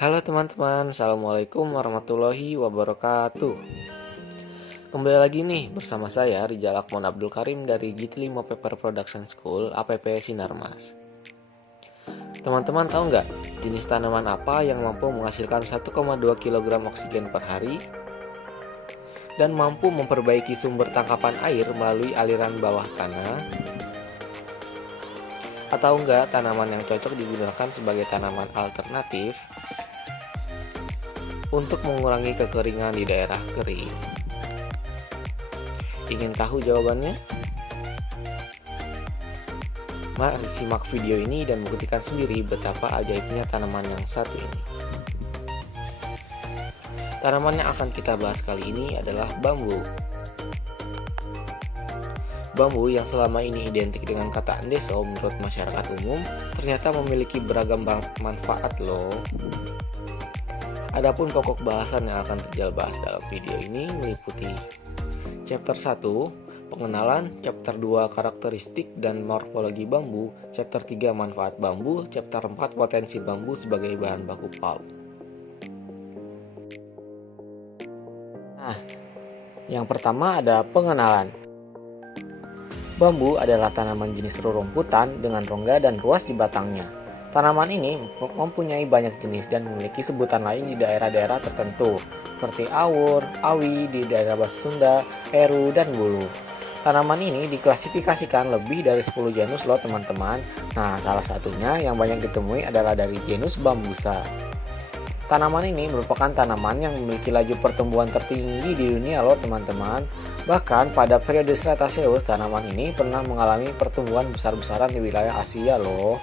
Halo teman-teman, Assalamualaikum warahmatullahi wabarakatuh. Kembali lagi nih bersama saya Rizal Akmon Abdul Karim dari GT5 Paper Production School APP Sinarmas. Teman-teman tahu nggak jenis tanaman apa yang mampu menghasilkan 1,2 kg oksigen per hari dan mampu memperbaiki sumber tangkapan air melalui aliran bawah tanah? Atau enggak tanaman yang cocok digunakan sebagai tanaman alternatif untuk mengurangi kekeringan di daerah kering? Ingin tahu jawabannya? Mari simak video ini dan buktikan sendiri betapa ajaibnya tanaman yang satu ini. Tanaman yang akan kita bahas kali ini adalah bambu. Bambu yang selama ini identik dengan kata endeso menurut masyarakat umum ternyata memiliki beragam manfaat loh. Adapun pokok bahasan yang akan Rizal bahas dalam video ini meliputi Chapter 1, pengenalan, Chapter 2, karakteristik dan morfologi bambu, Chapter 3, manfaat bambu, Chapter 4, potensi bambu sebagai bahan baku pulp. Nah, yang pertama ada pengenalan. Bambu adalah tanaman jenis rerumputan dengan rongga dan ruas di batangnya. Tanaman ini mempunyai banyak jenis dan memiliki sebutan lain di daerah-daerah tertentu, seperti awur, awi di daerah bahasa Sunda, eru, dan bulu. Tanaman ini diklasifikasikan lebih dari 10 genus loh teman-teman. Nah, salah satunya yang banyak ditemui adalah dari genus Bambusa. Tanaman ini merupakan tanaman yang memiliki laju pertumbuhan tertinggi di dunia loh teman-teman. Bahkan pada periode Cretaceous, tanaman ini pernah mengalami pertumbuhan besar-besaran di wilayah Asia loh.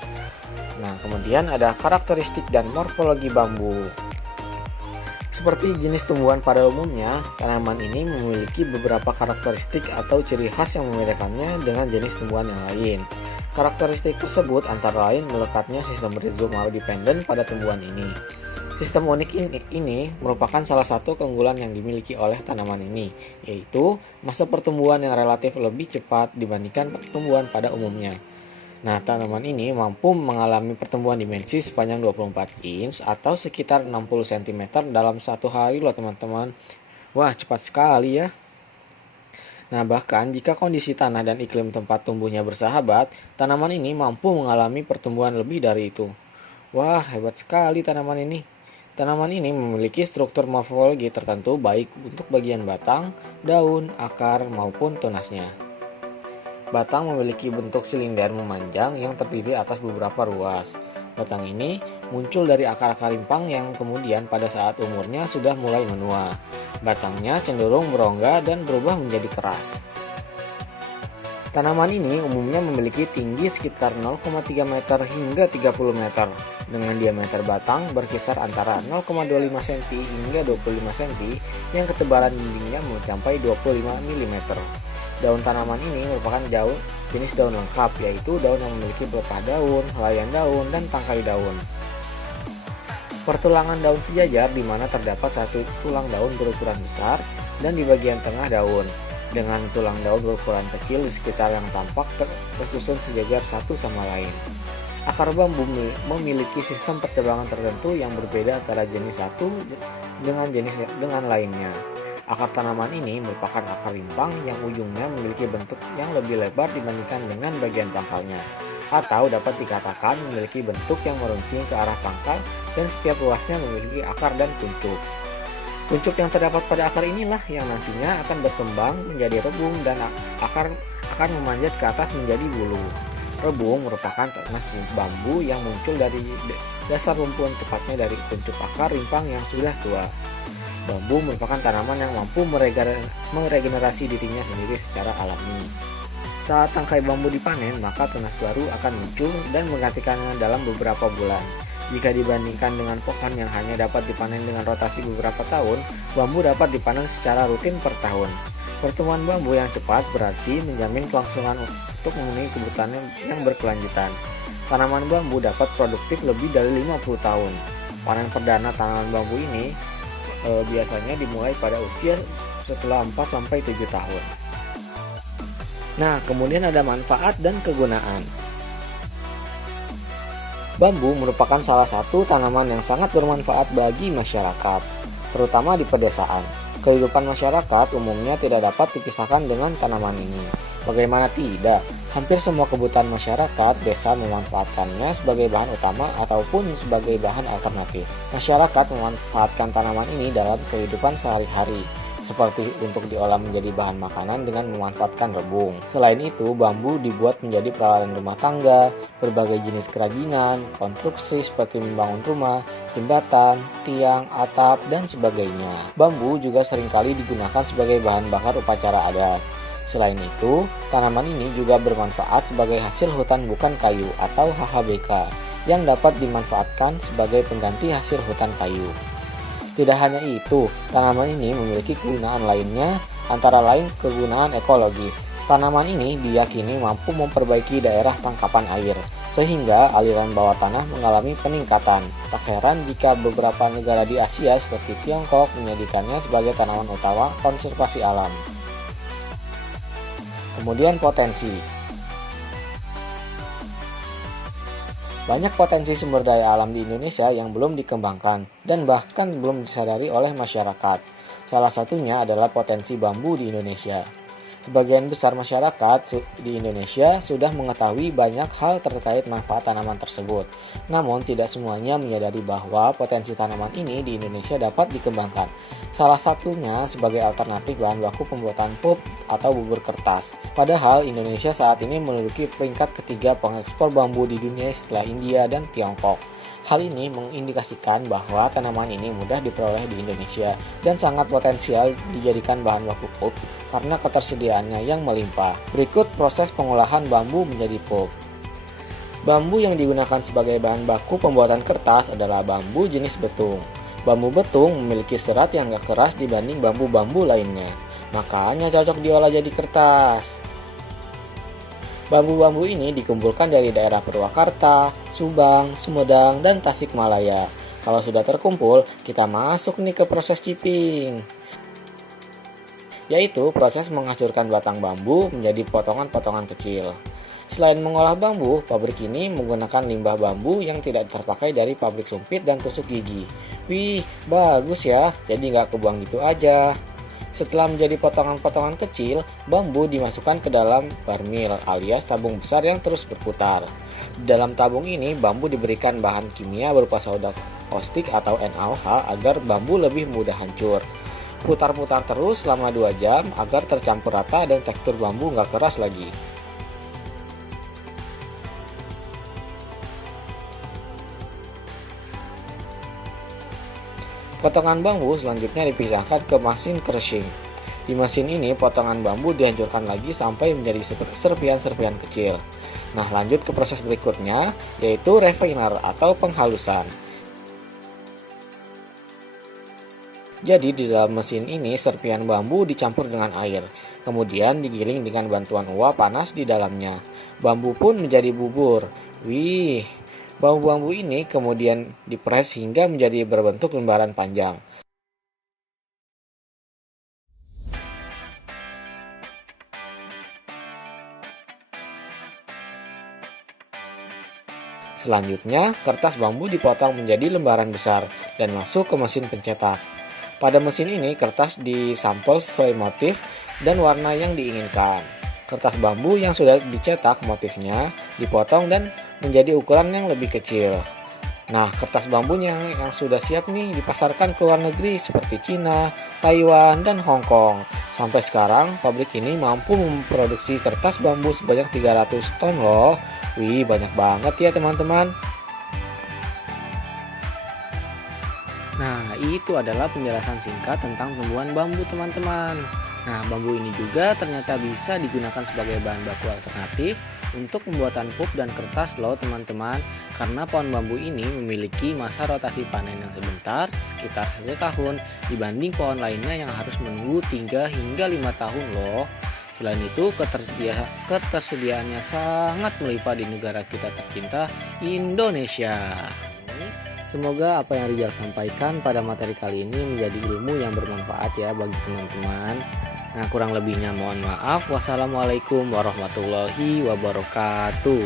Nah, kemudian ada karakteristik dan morfologi bambu. Seperti jenis tumbuhan pada umumnya, tanaman ini memiliki beberapa karakteristik atau ciri khas yang membedakannya dengan jenis tumbuhan yang lain. Karakteristik tersebut antara lain melekatnya sistem rhizomal dependent pada tumbuhan ini. Sistem unik ini merupakan salah satu keunggulan yang dimiliki oleh tanaman ini, yaitu masa pertumbuhan yang relatif lebih cepat dibandingkan pertumbuhan pada umumnya. Nah, tanaman ini mampu mengalami pertumbuhan dimensi sepanjang 24 inch atau sekitar 60 cm dalam satu hari loh teman-teman. Wah, cepat sekali ya. Nah, bahkan jika kondisi tanah dan iklim tempat tumbuhnya bersahabat, tanaman ini mampu mengalami pertumbuhan lebih dari itu. Wah, hebat sekali tanaman ini. Tanaman ini memiliki struktur morfologi tertentu baik untuk bagian batang, daun, akar, maupun tunasnya. Batang memiliki bentuk silinder memanjang yang terdiri atas beberapa ruas. Batang ini muncul dari akar-akar rimpang yang kemudian pada saat umurnya sudah mulai menua. Batangnya cenderung berongga dan berubah menjadi keras. Tanaman ini umumnya memiliki tinggi sekitar 0,3 meter hingga 30 meter, dengan diameter batang berkisar antara 0,25 cm hingga 25 cm, yang ketebalan dindingnya mencapai 25 mm. Daun tanaman ini merupakan jenis daun lengkap, yaitu daun yang memiliki pelepah daun, helaian daun, dan tangkai daun. Pertulangan daun sejajar di mana terdapat satu tulang daun berukuran besar dan di bagian tengah daun, dengan tulang daun berukuran kecil di sekitar yang tampak tersusun sejajar satu sama lain. Akar bambu memiliki sistem percabangan tertentu yang berbeda antara jenis satu dengan lainnya. Akar tanaman ini merupakan akar rimpang yang ujungnya memiliki bentuk yang lebih lebar dibandingkan dengan bagian pangkalnya, atau dapat dikatakan memiliki bentuk yang meruncing ke arah pangkal dan setiap ruasnya memiliki akar dan kuncup. Kuncup yang terdapat pada akar inilah yang nantinya akan berkembang menjadi rebung dan akar akan memanjat ke atas menjadi bulu. Rebung merupakan tunas bambu yang muncul dari dasar rumpun, tepatnya dari kuncup akar rimpang yang sudah tua. Bambu merupakan tanaman yang mampu meregenerasi dirinya sendiri secara alami. Saat tangkai bambu dipanen, maka tunas baru akan muncul dan menggantikannya dalam beberapa bulan. Jika dibandingkan dengan pohon yang hanya dapat dipanen dengan rotasi beberapa tahun, bambu dapat dipanen secara rutin per tahun. Pertumbuhan bambu yang cepat berarti menjamin kelangsungan untuk memenuhi kebutuhannya yang berkelanjutan. Tanaman bambu dapat produktif lebih dari 50 tahun. Panen perdana tanaman bambu ini biasanya dimulai pada usia setelah 4-7 tahun. Nah, kemudian ada manfaat dan kegunaan. Bambu merupakan salah satu tanaman yang sangat bermanfaat bagi masyarakat, terutama di pedesaan. Kehidupan masyarakat umumnya tidak dapat dipisahkan dengan tanaman ini. Bagaimana tidak, hampir semua kebutuhan masyarakat desa memanfaatkannya sebagai bahan utama ataupun sebagai bahan alternatif. Masyarakat memanfaatkan tanaman ini dalam kehidupan sehari-hari, seperti untuk diolah menjadi bahan makanan dengan memanfaatkan rebung. Selain itu, bambu dibuat menjadi peralatan rumah tangga, berbagai jenis kerajinan, konstruksi seperti membangun rumah, jembatan, tiang, atap, dan sebagainya. Bambu juga seringkali digunakan sebagai bahan bakar upacara adat. Selain itu, tanaman ini juga bermanfaat sebagai hasil hutan bukan kayu atau HHBK yang dapat dimanfaatkan sebagai pengganti hasil hutan kayu. Tidak hanya itu, tanaman ini memiliki kegunaan lainnya, antara lain kegunaan ekologis. Tanaman ini diyakini mampu memperbaiki daerah tangkapan air, sehingga aliran bawah tanah mengalami peningkatan. Tak heran jika beberapa negara di Asia seperti Tiongkok menjadikannya sebagai tanaman utama konservasi alam. Kemudian potensi. Banyak potensi sumber daya alam di Indonesia yang belum dikembangkan dan bahkan belum disadari oleh masyarakat. Salah satunya adalah potensi bambu di Indonesia. Sebagian besar masyarakat di Indonesia sudah mengetahui banyak hal terkait manfaat tanaman tersebut. Namun tidak semuanya menyadari bahwa potensi tanaman ini di Indonesia dapat dikembangkan. Salah satunya sebagai alternatif bahan baku pembuatan pulp atau bubur kertas. Padahal Indonesia saat ini menduduki peringkat ketiga pengekspor bambu di dunia setelah India dan Tiongkok. Hal ini mengindikasikan bahwa tanaman ini mudah diperoleh di Indonesia dan sangat potensial dijadikan bahan baku pulp karena ketersediaannya yang melimpah. Berikut proses pengolahan bambu menjadi pulp. Bambu yang digunakan sebagai bahan baku pembuatan kertas adalah bambu jenis betung. Bambu betung memiliki serat yang gak keras dibanding bambu-bambu lainnya, makanya cocok diolah jadi kertas. Bambu-bambu ini dikumpulkan dari daerah Purwakarta, Subang, Sumedang, dan Tasikmalaya. Kalau sudah terkumpul, kita masuk nih ke proses chipping, yaitu proses menghancurkan batang bambu menjadi potongan-potongan kecil. Selain mengolah bambu, pabrik ini menggunakan limbah bambu yang tidak terpakai dari pabrik sumpit dan tusuk gigi. Wih, bagus ya, jadi nggak kebuang gitu aja. Setelah menjadi potongan-potongan kecil, bambu dimasukkan ke dalam barmil alias tabung besar yang terus berputar. Di dalam tabung ini, bambu diberikan bahan kimia berupa soda kaustik atau NaOH agar bambu lebih mudah hancur. Putar-putar terus selama 2 jam agar tercampur rata dan tekstur bambu nggak keras lagi. Potongan bambu selanjutnya dipindahkan ke mesin crushing. Di mesin ini, potongan bambu dihancurkan lagi sampai menjadi serpihan-serpihan kecil. Nah, lanjut ke proses berikutnya, yaitu refiner atau penghalusan. Jadi, di dalam mesin ini, serpihan bambu dicampur dengan air, kemudian digiling dengan bantuan uap panas di dalamnya. Bambu pun menjadi bubur. Wih, bambu-bambu ini kemudian dipres hingga menjadi berbentuk lembaran panjang. Selanjutnya, kertas bambu dipotong menjadi lembaran besar dan masuk ke mesin pencetak. Pada mesin ini, kertas disampel sesuai motif dan warna yang diinginkan. Kertas bambu yang sudah dicetak motifnya dipotong dan menjadi ukuran yang lebih kecil. Nah, kertas bambunya yang sudah siap nih dipasarkan ke luar negeri seperti Cina, Taiwan, dan Hong Kong. Sampai sekarang, pabrik ini mampu memproduksi kertas bambu sebanyak 300 ton loh. Wih, banyak banget ya teman-teman. Nah, itu adalah penjelasan singkat tentang tumbuhan bambu teman-teman. Nah, bambu ini juga ternyata bisa digunakan sebagai bahan baku alternatif untuk pembuatan pulp dan kertas loh teman-teman. Karena pohon bambu ini memiliki masa rotasi panen yang sebentar, sekitar 1 tahun, dibanding pohon lainnya yang harus menunggu 3 hingga 5 tahun loh. Selain itu, ketersediaannya sangat melimpah di negara kita tercinta, Indonesia. Semoga apa yang Rizal sampaikan pada materi kali ini menjadi ilmu yang bermanfaat ya bagi teman-teman. Nah, kurang lebihnya mohon maaf. Wassalamualaikum warahmatullahi wabarakatuh.